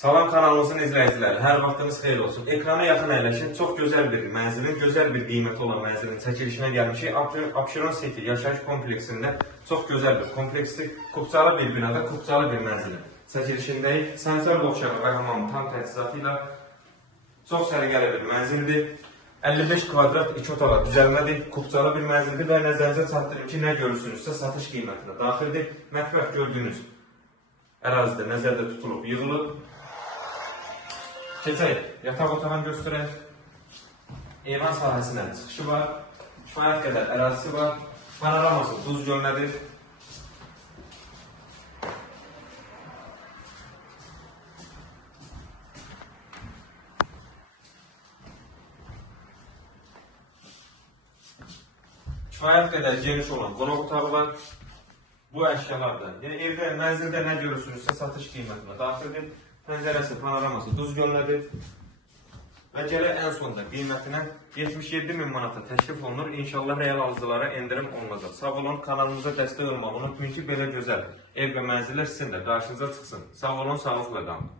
Salam kanalımızın izləyiciləri, hər vaxtınız xeyir olsun. Ekrana yaxın əyləşin, çox gözəl bir mənzilin, gözəl bir qiyməti olan mənzilin çəkilişinə gəlmişik. Abşeron City yaşayış kompleksində çox gözəl bir kompleksli, kupçalı bir binada, kupçalı bir mənzilin çəkilişindəyik. Sanitar boşluğu və hamamın tam təchizatı ilə çox səliqəli bir mənzildir. 55 kvadrat 2 otağa düzəlmədir, kupçalı bir mənzildir və nəzərinizə çatdırım ki, nə görürsünüzsə satış qiymətinə daxildir. Mətbəx gördüyünüz ərazidə nəzərdə tutulub, yığılıb. Keçək, yataq otağını göstərək. Eyvan sahəsindən çıxışı var. Kifayət qədər ərazisi var. Panoraması duz gölünədir. Kifayət qədər geniş olan qonaq otağı var. Bu əşyalar da, yəni evdə, mənzildə nə görürsünüzsə satış qiymətinə daxildir. Pəncərəsi, panoraması duz gölünədir. Və gələk ən sonunda qiymətinə 77.000 manata təklif olunur. İnşallah real alıcılara endirim olunacaq. Sağ olun, kanalımıza dəstək olmağı unutmayın ki, belə gözəl ev və mənzillər sizin də qarşınıza çıxsın. Sağ olun, sağlıqla qalın.